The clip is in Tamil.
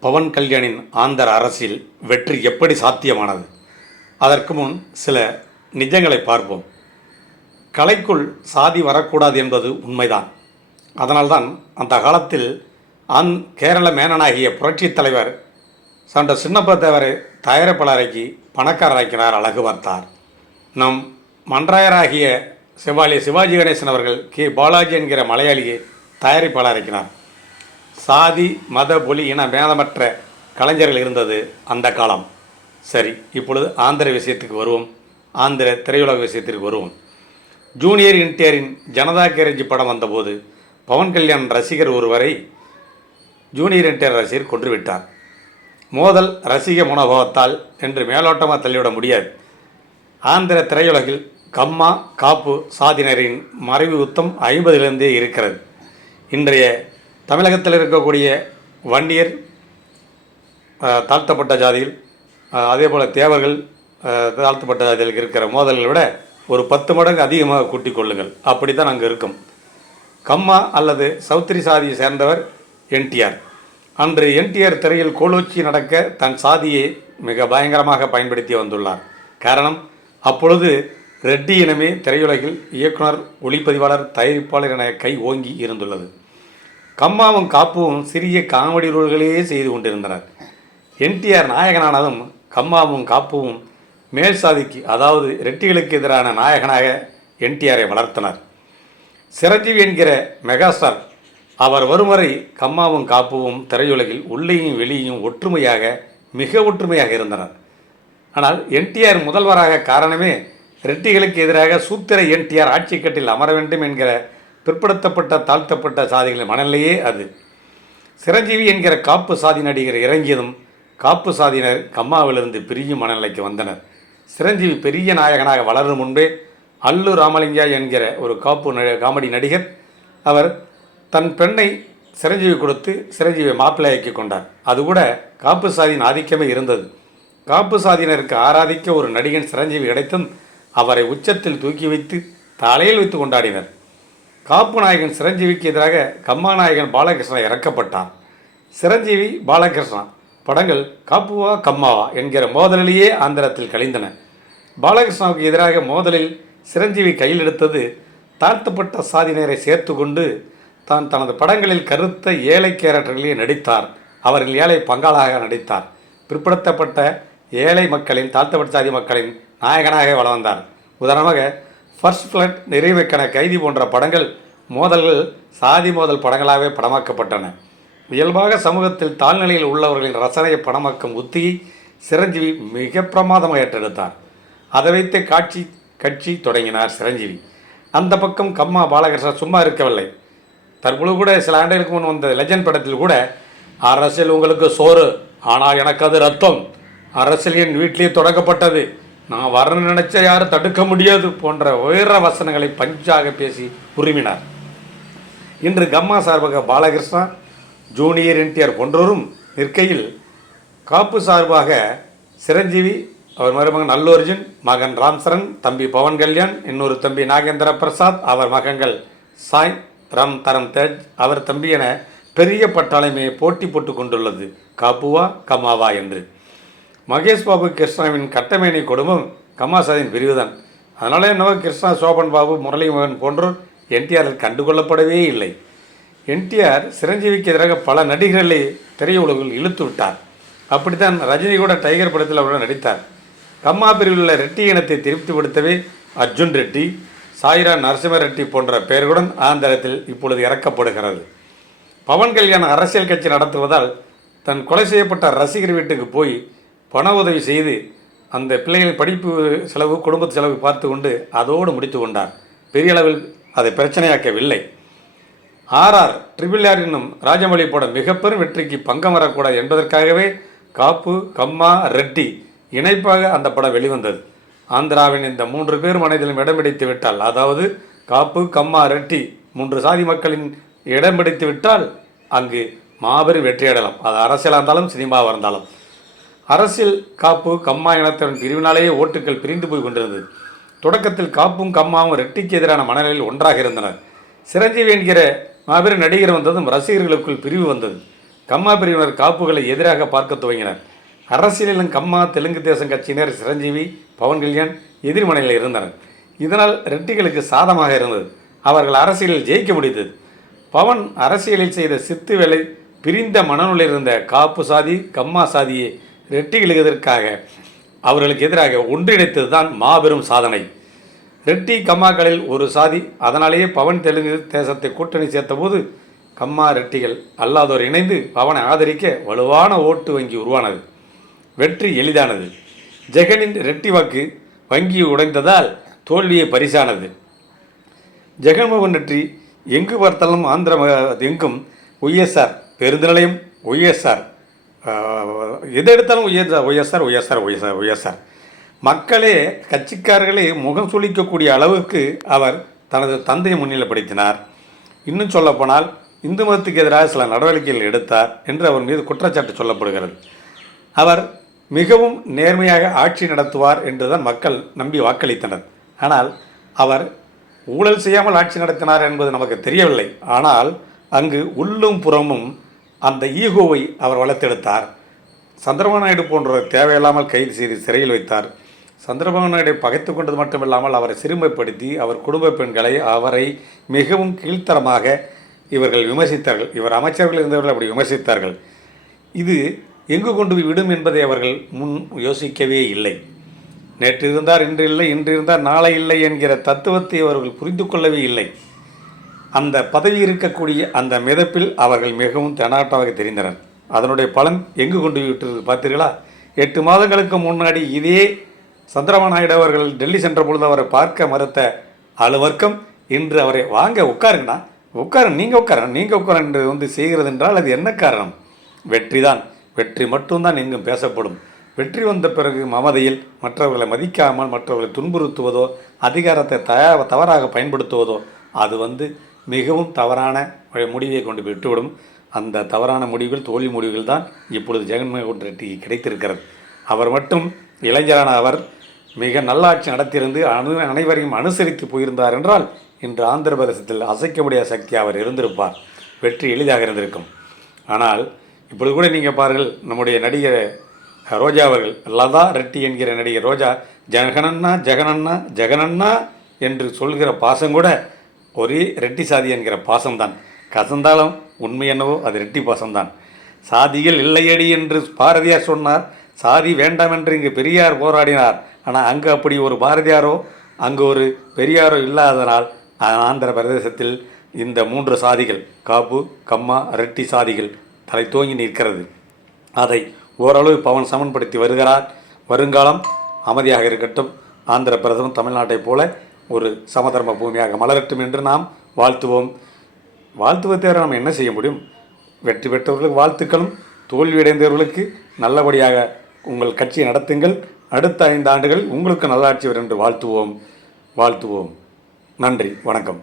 பவன் கல்யாணின் ஆந்திர அரசில் வெற்றி எப்படி சாத்தியமானது? அதற்கு முன் சில நிஜங்களை பார்ப்போம். கலைக்குள் சாதி வரக்கூடாது என்பது உண்மைதான். அதனால்தான் அந்த காலத்தில் அந் கேரள மேனனாகிய புரட்சித் தலைவர் சண்ட சின்னப்ப தேவரை தயாரிப்பாளரைக்கு பணக்காரராக்கினார் அழகு பார்த்தார். நம் மன்றாயராகிய சிவாலி சிவாஜி கணேசன் அவர்கள் கே. பாலாஜி என்கிற மலையாளியை தயாரிப்பாளராக்கினார் சாதி மத மொழி இன மேதமற்ற கலைஞர்கள் இருந்தது அந்த காலம். சரி இப்பொழுது ஆந்திர விஷயத்துக்கு வருவோம். ஆந்திர திரையுலக விஷயத்திற்கு வருவோம். ஜூனியர் என்டிஆரின் ஜனதா கேரேஜ் படம் வந்தபோது பவன் கல்யாண் ரசிகர் ஒருவரை ஜூனியர் என்டிஆர் ரசிகர் கொன்றுவிட்டார். மோதல் ரசிக மனோபாவத்தால் என்று மேலோட்டமாக தள்ளிவிட முடியாது. ஆந்திர திரையுலகில் கம்மா காப்பு சாதியினரின் மறைவு யுத்தம் ஐம்பதிலிருந்தே இருக்கிறது. இன்றைய தமிழகத்தில் இருக்கக்கூடிய வன்னியர் தாழ்த்தப்பட்ட ஜாதியில் அதே போல் தேவர்கள் தாழ்த்தப்பட்ட ஜாதியில் இருக்கிற மோதல்களை விட ஒரு பத்து மடங்கு அதிகமாக கூட்டிக் கொள்ளுங்கள். அப்படி தான் அங்கே இருக்கும். கம்மா அல்லது சௌத்ரி சாதியை சேர்ந்தவர் என்டிஆர். அன்று என்டிஆர் திரையில் கோலோச்சி நடக்க தன் சாதியை மிக பயங்கரமாக பயன்படுத்தி வந்துள்ளார். காரணம் அப்பொழுது ரெட்டி இனமே திரையுலகில் இயக்குனர் ஒளிப்பதிவாளர் தயாரிப்பாளர் என கை ஓங்கி இருந்துள்ளது. கம்மாவும் காப்புவும் சிறிய காமெடி ரோல்களையே செய்து கொண்டிருந்தனர். என்டிஆர் நாயகனானதும் கம்மாவும் காப்புவும் மேல் சாதிக்கு அதாவது ரெட்டிகளுக்கு எதிரான நாயகனாக என்டிஆரை வளர்த்தனர். சிரஞ்சீவி என்கிற மெகாஸ்டார் அவர் வரும் வரை கம்மாவும் காப்புவும் திரையுலகில் உள்ளேயும் வெளியும் ஒற்றுமையாக மிக ஒற்றுமையாக இருந்தனர். ஆனால் என்டிஆர் முதல்வராக காரணமே ரெட்டிகளுக்கு எதிராக சூத்திர என்டிஆர் ஆட்சி கட்டில் அமர வேண்டும் என்கிற பிற்படுத்தப்பட்ட தாழ்த்தப்பட்ட சாதிகளின் மனநிலையே அது. சிரஞ்சீவி என்கிற காப்பு சாதி நடிகர் இறங்கியதும் காப்பு சாதியினர் கம்மாவிலிருந்து பிரியும் மனநிலைக்கு வந்தனர். சிரஞ்சீவி பெரிய நாயகனாக வளரும் முன்பே அல்லு ராமலிங்கா என்கிற ஒரு காப்பு காமெடி நடிகர் அவர் தன் பெண்ணை சிரஞ்சீவி கொடுத்து சிரஞ்சீவியை மாப்பிள்ளையாக்கி கொண்டார். அது கூட காப்பு சாதியின் ஆதிக்கமே இருந்தது. காப்பு சாதியினருக்கு ஆராதிக்க ஒரு நடிகன் சிரஞ்சீவி கிடைத்தும் அவரை உச்சத்தில் தூக்கி வைத்து தலையில் வைத்து கொண்டாடினர். காப்பு நாயகன் சிரஞ்சீவிக்கு எதிராக கம்மா நாயகன் பாலகிருஷ்ணன் இறக்கப்பட்டார் சிரஞ்சீவி பாலகிருஷ்ணா படங்கள் காப்புவா கம்மாவா என்கிற மோதலிலேயே ஆந்திரத்தில் கழிந்தன. பாலகிருஷ்ணாவுக்கு எதிராக மோதலில் சிரஞ்சீவி கையில் எடுத்தது தாழ்த்தப்பட்ட சாதியினரை சேர்த்து கொண்டு தான் தனது படங்களில் கருத்த ஏழை கேரக்டர்களிலே நடித்தார். அவரில் ஏழை பங்காளாக நடித்தார். பிற்படுத்தப்பட்ட ஏழை மக்களின் தாழ்த்தப்பட்ட சாதி மக்களின் நாயகனாக வளர்ந்தார். உதாரணமாக ஃபர்ஸ்ட் ஃப்ளட் நிறைவேக்கன கைதி போன்ற படங்கள் மோதல்கள் சாதி மோதல் படங்களாகவே படமாக்கப்பட்டன. இயல்பாக சமூகத்தில் தாழ்நிலையில் உள்ளவர்களின் ரசனையை படமாக்கும் உத்தியை சிரஞ்சீவி மிக பிரமாதமாக ஏற்றெடுத்தார். அதை வைத்து காட்சி கட்சி தொடங்கினார் சிரஞ்சீவி. அந்த பக்கம் கம்மா பாலகிருஷ்ணன் சும்மா இருக்கவில்லை. தற்பொழுது கூட சில ஆண்டுகளுக்கு முன் வந்த லெஜண்ட் படத்தில் கூட அரசியல் உங்களுக்கு சோறு ஆனால் எனக்கு அது ரத்தம். அரசியல் என் வீட்டிலேயே தொடங்கப்பட்டது நான் வரணும்னு நினைச்ச யாரும் தடுக்க முடியாது போன்ற உயர வசனங்களை பஞ்சாக பேசி உருவினார் இன்று கம்மா சார்பாக பாலகிருஷ்ணா ஜூனியர் என்டிஆர் போன்றோரும் நிற்கையில் காப்பு சார்பாக சிரஞ்சீவி அவர் மருமகன் அல்லுஅர்ஜுன் மகன் ராம்சரன் தம்பி பவன் கல்யாண் இன்னொரு தம்பி நாகேந்திர பிரசாத் அவர் மகன்கள் சாய் ரம் தரம் தேஜ் அவர் தம்பி என பெரிய பட்டாளமே போட்டி போட்டு கொண்டுள்ளது. காப்புவா கமாவா என்று. மகேஷ் பாபு கிருஷ்ணாவின் கட்டமேனி குடும்பம் கமாசாதின் பிரிவுதான். அதனால என்னவோ கிருஷ்ணா சோபன் பாபு முரளிமோகன் போன்றோர் என்டிஆரில் கண்டுகொள்ளப்படவே இல்லை. என்டிஆர் சிரஞ்சீவிக்கு எதிராக பல நடிகர்களை திரையுலகில் இழுத்து விட்டார். அப்படித்தான் ரஜினி கூட டைகர் படத்தில் அவருடன் நடித்தார். கம்மா பிரிவில் உள்ள ரெட்டி இனத்தை திருப்திப்படுத்தவே அர்ஜுன் ரெட்டி சாய்ரா நரசிம்ம ரெட்டி போன்ற பெயர்களுடன் ஆந்திரத்தில் இப்பொழுது இறக்கப்படுகிறது. பவன் கல்யாண் அரசியல் கட்சி நடத்துவதால் தன் கொலை செய்யப்பட்ட ரசிகர் வீட்டுக்கு போய் பண உதவி செய்து அந்த பிள்ளைகளின் படிப்பு செலவு குடும்பத்து செலவு பார்த்து கொண்டு அதோடு முடித்து கொண்டார். பெரிய அளவில் அதை பிரச்சனையாக்கவில்லை. ஆர்ஆர் ட்ரிபிள் ஆர் என்னும் ராஜமௌழி படம் மிகப்பெரும் வெற்றிக்கு பங்கம் வரக்கூடாது என்பதற்காகவே காப்பு கம்மா ரெட்டி இணைப்பாக அந்த படம் வெளிவந்தது. ஆந்திராவின் இந்த மூன்று பேர் மனதிலும் இடம் பிடித்து விட்டால் அதாவது காப்பு கம்மா ரெட்டி மூன்று சாதி மக்களின் இடம் பிடித்து விட்டால் அங்கு மாபெரும் வெற்றியடையலாம். அது அரசியலாக இருந்தாலும் சினிமாவாக இருந்தாலும். அரசியல் காப்பு கம்மா இனத்தின் பிரிவினாலேயே ஓட்டுகள் பிரிந்து போய் கொண்டிருந்தது. தொடக்கத்தில் காப்பும் கம்மாவும் ரெட்டிக்கு எதிரான மனநிலையில் ஒன்றாக இருந்தனர் சிரஞ்சீவி என்கிற மாபெரும் நடிகர் வந்ததும் ரசிகர்களுக்குள் பிரிவு வந்தது. கம்மா பிரிவினர் காப்புகளை எதிராக பார்க்க துவங்கினர். அரசியலிலும் கம்மா தெலுங்கு தேசம் கட்சியினர் சிரஞ்சீவி பவன் கல்யாண் எதிர்மனையில் இருந்தனர். இதனால் ரெட்டிகளுக்கு சாதமாக இருந்தது. அவர்கள் அரசியலில் ஜெயிக்க முடிந்தது. பவன் அரசியலில் செய்த சித்து வேலை பிரிந்த மனநிலையில் இருந்த காப்பு சாதி கம்மா சாதியை ரெட்டிகளுக்கு எதிர்க்காக அவர்களுக்கு எதிராக ஒன்றிணைத்தது தான் மாபெரும் சாதனை. ரெட்டி கம்மாக்களில் ஒரு சாதி அதனாலேயே பவன் தெலுங்கு தேசத்தை கூட்டணி சேர்த்தபோது கம்மா ரெட்டிகள் அல்லாதோர் இணைந்து பவனை ஆதரிக்க வலுவான ஓட்டு வங்கி உருவானது. வெற்றி எளிதானது. ஜெகனின் ரெட்டி வாக்கு வங்கி உடைந்ததால் தோல்வியை பரிசானது. ஜெகன்மோகன் ரெட்டி எங்கு பார்த்தாலும் ஆந்திர எங்கும் ஒய்எஸ்ஆர் பேருந்து நிலையம் ஒய்எஸ்ஆர் எது எடுத்தாலும் YSR YSR YSR YSR YSR மக்களே கட்சிக்காரர்களே முகம் சுளிக்கக்கூடிய அளவுக்கு அவர் தனது தந்தையை முன்னிலைப்படுத்தினார். இன்னும் சொல்லப்போனால் இந்து மதத்துக்கு எதிராக சில நடவடிக்கைகள் எடுத்தார் என்று அவர் மீது குற்றச்சாட்டு சொல்லப்படுகிறது. அவர் மிகவும் நேர்மையாக ஆட்சி நடத்துவார் என்றுதான் மக்கள் நம்பி வாக்களித்தனர். ஆனால் அவர் ஊழல் செய்யாமல் ஆட்சி நடத்தினார் என்பது நமக்கு தெரியவில்லை. ஆனால் அங்கு உள்ளும் புறமும் அந்த ஈகோவை அவர் வளர்த்தெடுத்தார். சந்திரபாபு நாயுடு போன்றவர் தேவையில்லாமல் கைது செய்து சிறையில் வைத்தார். சந்திரபாபு நாயுடு பகைத்து கொண்டது மட்டுமில்லாமல் அவரை சிறுமைப்படுத்தி அவர் குடும்ப பெண்களை அவரை மிகவும் கீழ்த்தரமாக இவர்கள் விமர்சித்தார்கள். இவர் அமைச்சர்கள் இருந்தவர்கள் அப்படி விமர்சித்தார்கள். இது எங்கு கொண்டு விடும் என்பதை அவர்கள் முன் யோசிக்கவே இல்லை. நேற்று இருந்தார் இன்று இல்லை இன்று இருந்தார் நாளை இல்லை என்கிற தத்துவத்தை அவர்கள் புரிந்து கொள்ளவே இல்லை. அந்த பதவி இருக்கக்கூடிய அந்த மிதப்பில் அவர்கள் மிகவும் தெனாட்டாக தெரிந்தனர். அதனுடைய பலன் எங்கு கொண்டு போய் விட்டது பார்த்தீர்களா? எட்டு மாதங்களுக்கு முன்னாடி இதே சந்திரபாபு நாயுடு அவர்கள் டெல்லி சென்ற பொழுது அவரை பார்க்க மறுத்த அலுவர்க்கம் இன்று அவரை வாங்க உட்காருங்கண்ணா. உட்காரு நீங்கள் உட்கார நீங்கள் உட்கார என்று வந்து செய்கிறது என்றால் அது என்ன காரணம்? வெற்றி தான் வெற்றி மட்டும்தான் எங்கும் பேசப்படும். வெற்றி வந்த பிறகு மமதையில் மற்றவர்களை மதிக்காமல் மற்றவர்களை துன்புறுத்துவதோ அதிகாரத்தை தயா தவறாக பயன்படுத்துவதோ அது வந்து மிகவும் தவறான முடிவை கொண்டு விட்டுவிடும். அந்த தவறான முடிவுகள் தோல்வி முடிவுகள் தான் இப்பொழுது ஜெகன்மோகன் ரெட்டி கிடைத்திருக்கிறது. அவர் மட்டும் இளைஞரான அவர் மிக நல்லாட்சி நடத்தியிருந்து அணு அனைவரையும் அனுசரித்து போயிருந்தார் என்றால் இன்று ஆந்திர பிரதேசத்தில் அசைக்க முடியாத சக்தி அவர் இருந்திருப்பார். வெற்றி எளிதாக இருந்திருக்கும். ஆனால் இப்பொழுது கூட நீங்கள் பாருங்கள் நம்முடைய நடிகர் ரோஜா அவர்கள் லதா ரெட்டி என்கிற நடிகர் ரோஜா ஜெகனண்ணா ஜெகனண்ணா ஜெகனண்ணா என்று சொல்கிற பாசம் கூட ஒரே ரெட்டி சாதி என்கிற பாசம்தான். கசந்தாலும் உண்மை என்னவோ அது ரெட்டி பாசம்தான். சாதிகள் இல்லையடி என்று பாரதியார் சொன்னார். சாதி வேண்டாம் என்று இங்கு பெரியார் போராடினார். ஆனால் அங்கு அப்படி ஒரு பாரதியாரோ அங்கு ஒரு பெரியாரோ இல்லாதனால் ஆந்திர பிரதேசத்தில் இந்த மூன்று சாதிகள் காப்பு கம்மா ரெட்டி சாதிகள் தலை தோங்கி நிற்கிறது. அதை ஓரளவு பவன் சமன்படுத்தி வருகிறார். வருங்காலம் அமைதியாக இருக்கட்டும். ஆந்திர பிரதமர் தமிழ்நாட்டைப் போல ஒரு சமதர்ம பூமியாக மலரட்டும் என்று நாம் வாழ்த்துவோம். வாழ்த்துவதை தவிர நாம் என்ன செய்ய முடியும்? வெற்றி பெற்றவர்களுக்கு வாழ்த்துக்களும் தோல்வியடைந்தவர்களுக்கு நல்லபடியாக உங்கள் கட்சியை நடத்துங்கள். அடுத்த ஐந்து ஆண்டுகள் உங்களுக்கு நல்லாட்சி வரும் என்று வாழ்த்துவோம். வாழ்த்துவோம். நன்றி. வணக்கம்.